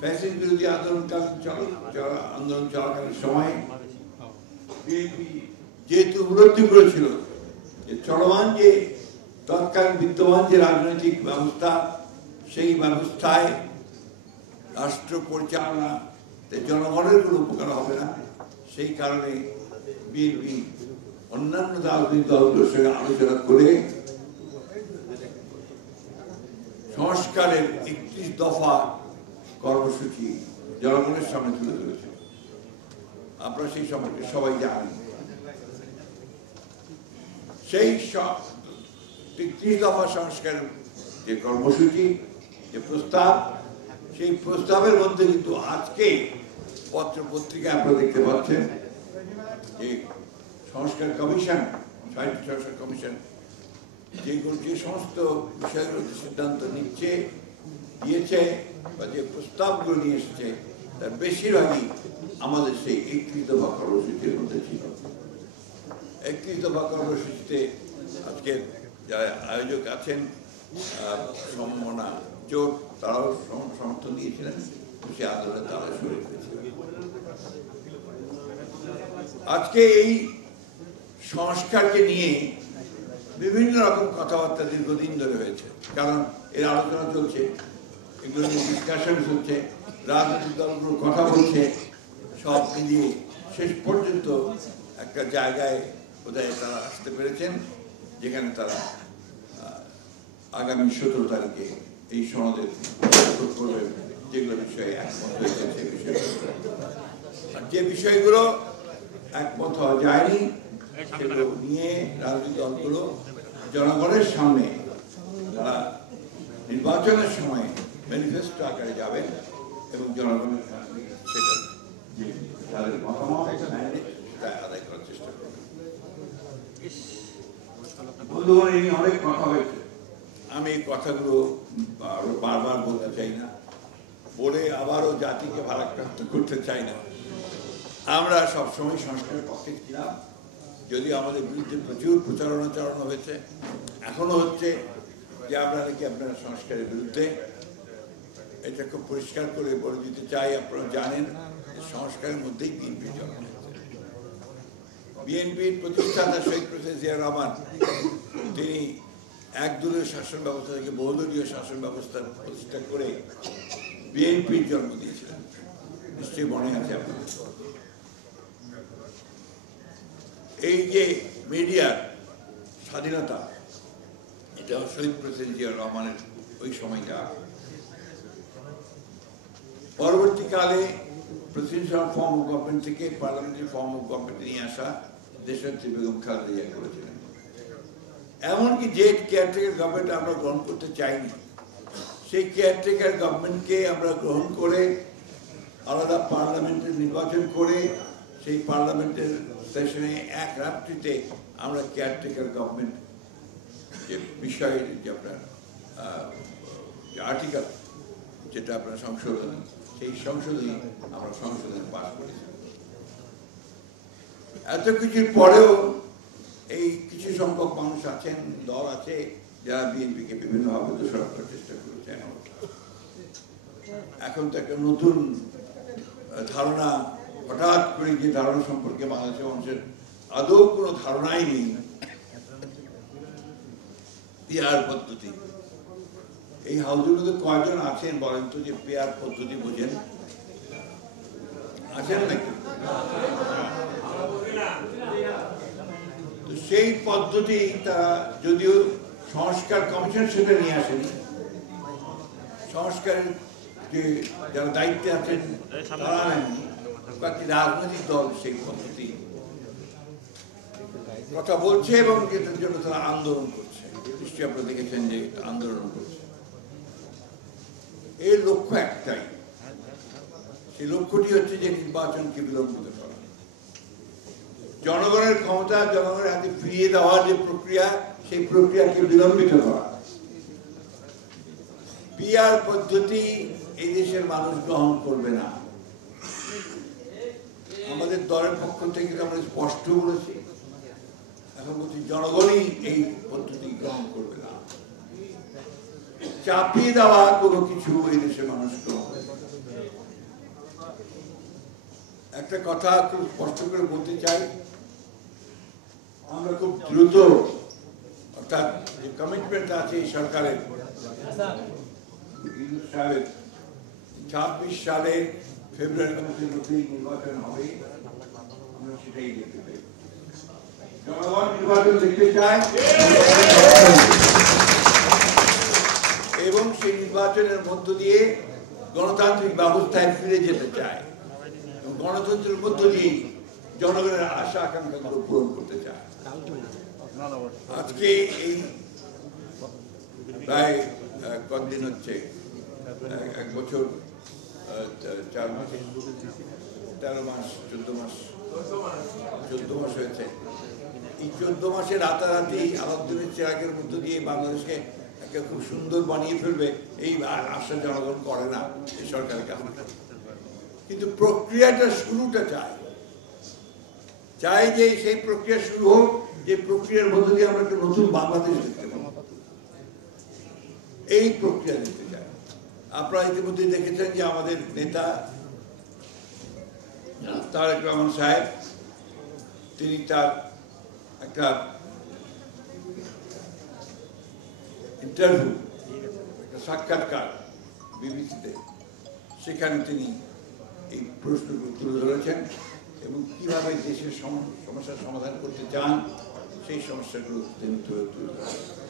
Fascist বিরোধী আন্দোলন চলাকালীন সময় যেহেতু উপলব্ধি করেছিল যে চলমান যে তৎকালীন বিদ্যমান যে রাজনৈতিক ব্যবস্থা, সেই ব্যবস্থায় রাষ্ট্র পরিচালনা জনগণের কোনো উপকার হবে না, সেই কারণে বিএনপি অন্যান্য রাজনৈতিক দলগুলোর সঙ্গে আলোচনা করে সংস্কারের 31 দফা কর্মসূচি জনগণের সামনে তুলে ধরেছে। আপনারা সেই সম্পর্কে সবাই জানেন। সেই 31 দফা সংস্কারের যে কর্মসূচি, যে প্রস্তাব, সেই প্রস্তাবের মধ্যে কিন্তু আজকে পত্র পত্রিকায় আপনারা দেখতে পাচ্ছেন যে সংস্কার কমিশন, সাহিত্য সংস্কার কমিশন যে সমস্ত বিষয়গুলোতে সিদ্ধান্ত নিচ্ছে, দিয়েছে বা যে প্রস্তাবগুলো নিয়ে এসেছে, তার বেশিরভাগই আমাদের সেই 31 দফা কর্মসূচির মধ্যে ছিল। 31 দফা কর্মসূচিতে আজকে যারা আয়োজক আছেন, সম্মাননা জোট, তারাও সমর্থন দিয়েছিলেন, সে আন্দোলনে তারা শরীর হয়েছিলেন। আজকে এই সংস্কারকে নিয়ে বিভিন্ন রকম কথাবার্তা দীর্ঘদিন ধরে হয়েছে, কারণ এর আলোচনা চলছে, এগুলো নিয়ে ডিসকাশন চলছে, রাজনৈতিক দলগুলো কথা বলছে, সব মিলিয়ে শেষ পর্যন্ত একটা জায়গায় বোধহয় তারা আসতে পেরেছেন, যেখানে তারা আগামী 17 তারিখে এই সনদের করবেন, যেগুলো বিষয়ে একমত হয়েছে সেই বিষয়গুলো। আর যে বিষয়গুলো একমত হওয়া যায়নি, সেগুলো নিয়ে রাজনৈতিক দলগুলো জনগণের সামনে তারা নির্বাচনের সময় ম্যানিফেস্টো আকারে যাবেন এবং জনগণের সামনে সেটা তাদের মতামত আদায় করার চেষ্টা করবেন। বন্ধুগণ, এই নিয়ে অনেক কথা হয়েছে, আমি এই কথাগুলো আরো বারবার বলতে চাই না, বলে আবারও জাতিকে ভারাক্রান্ত করতে চাই না। আমরা সবসময় সংস্কারের পক্ষে ছিলাম, যদিও আমাদের বিরুদ্ধে প্রচুর প্রচারণা চালানো হয়েছে, এখনো হচ্ছে যে আমরা নাকি আপনারা সংস্কারের বিরুদ্ধে। এটা খুব পরিষ্কার করে বলে দিতে চাই, আপনারা জানেন সংস্কারের মধ্যেই বিএনপির জন্ম হয়েছে। বিএনপির প্রতিষ্ঠাতা শহীদ প্রেসিডেন্ট জিয়া রহমান তিনি একদলীয় শাসন ব্যবস্থা থেকে বহুদলীয় শাসন ব্যবস্থার প্রতিষ্ঠা করে বিএনপির জন্ম দিয়েছিলেন, নিশ্চয়ই মনে আছে আপনাদের। এই যে মিডিয়ার স্বাধীনতা, এটা শহীদ প্রেসিডেন্ট জিয়া রহমানের ওই সময়টা। পরবর্তীকালে প্রেসিডেন্সিয়াল ফর্ম অফ গভর্নমেন্ট থেকে পার্লামেন্টারি ফর্ম অফ গভর্নমেন্ট নিয়ে আসা দেশনেত্রী বেগম খালেদা জিয়া করেছিলেন। এমনকি যে কেয়ারটেকার গভর্নমেন্ট আমরা গ্রহণ করতে চাইনি, সেই কেয়ারটেকার গভর্নমেন্টকে আমরা গ্রহণ করে আলাদা পার্লামেন্টের নির্বাচন করে সেই পার্লামেন্টের সেশনে এক রাত্রিতে আমরা কেয়ারটেকার গভর্নমেন্ট যে বিষয়ের যে আপনার আর্টিকেল, যেটা আপনার সংশোধন, সেই সংশোধনী আমরা সংশোধন পাস করেছি। এত কিছুর পরেও এই কিছু সংখ্যক মানুষ আছেন, দল আছে, যারা বিএনপিকে বিভিন্নভাবে দোষারোপ করার চেষ্টা করেছেন। এখন তো একটা নতুন ধারণা, হঠাৎ করে যে ধারণা সম্পর্কে বাংলাদেশের মানুষের আদৌ কোনো ধারণাই নেই, পেয়ার পদ্ধতি। এই হাউসের মধ্যে কয়জন আছেন বলেন তো যে পেয়ার পদ্ধতি বোঝেন? আছেন নাকি? তো সেই পদ্ধতি তারা যদিও সংস্কার কমিশন সেটা নিয়ে আসেনি, সংস্কারের যে যারা দায়িত্বে আছেন তারা নেননি, কয়েকটি রাজনৈতিক দল সেই পদ্ধতি কথা বলছে এবং এটার জন্য তারা আন্দোলন করছে। নিশ্চয়ই আপনারা দেখেছেন যে আন্দোলন করছে। এর লক্ষ্য একটাই, সেই লক্ষ্যটি হচ্ছে যে নির্বাচনকে বিলম্বিত করা, জনগণের ক্ষমতা জনগণের হাতে ফিরিয়ে দেওয়ার যে প্রক্রিয়া, সেই প্রক্রিয়াকে বিলম্বিত করা। পিআর পদ্ধতি এই দেশের মানুষ গ্রহণ করবে না। আমাদের দলের পক্ষ থেকে আমরা স্পষ্ট বলেছি, এখন বলছি জনগণই এই পদ্ধতি গ্রহণ করবে না। চাপিয়ে দেওয়া কোনো কিছু এই দেশের মানুষ গ্রহণ করবে না। একটা কথা খুব স্পষ্ট করে বলতে চাই, আমরা খুব দ্রুত, অর্থাৎ যে কমিটমেন্ট আছে এই সরকারের 26 সালের ফেব্রুয়ারি মাসের মধ্যেই নির্বাচন হবে, আমরা সেটাই দেখতে পাই। জনগণ নির্বাচন দেখতে চায় এবং সেই নির্বাচনের মধ্য দিয়ে গণতান্ত্রিক ব্যবস্থায় ফিরে যেতে চায় এবং গণতন্ত্রের মধ্য দিয়ে জনগণের আশা আকাঙ্ক্ষাগুলো পূরণ করতে চায়। আজকে এই প্রায় কতদিন হচ্ছে, 1 বছর 4 মাস, 13 মাস, 14 মাস হয়েছে। এই 14 মাসে রাতারাতি আলাউদ্দিনের চেরাগের মধ্য দিয়ে বাংলাদেশকে একটা খুব সুন্দর বানিয়ে ফেলবে এই আশা জনগণ করে না এই সরকারের কাছে। কিন্তু প্রক্রিয়াটা শুরুটা চাই যে সেই প্রক্রিয়া শুরু হোক, যে প্রক্রিয়ার মধ্য দিয়ে আমরা একটা নতুন বাংলাদেশ দেখতে পাবো, এই প্রক্রিয়া দেখতে চাই। আপনারা ইতিমধ্যে দেখেছেন যে আমাদের নেতা তারেক রহমান সাহেব, তিনি তার একটা ইন্টারভিউ, একটা সাক্ষাৎকার বিবিসিতে, সেখানে তিনি এই প্রশ্নগুলো তুলে ধরেছেন এবং কিভাবে দেশের সমস্যার সমাধান করতে চান সেই সমস্যাগুলো তিনি তুলে ধরেছেন।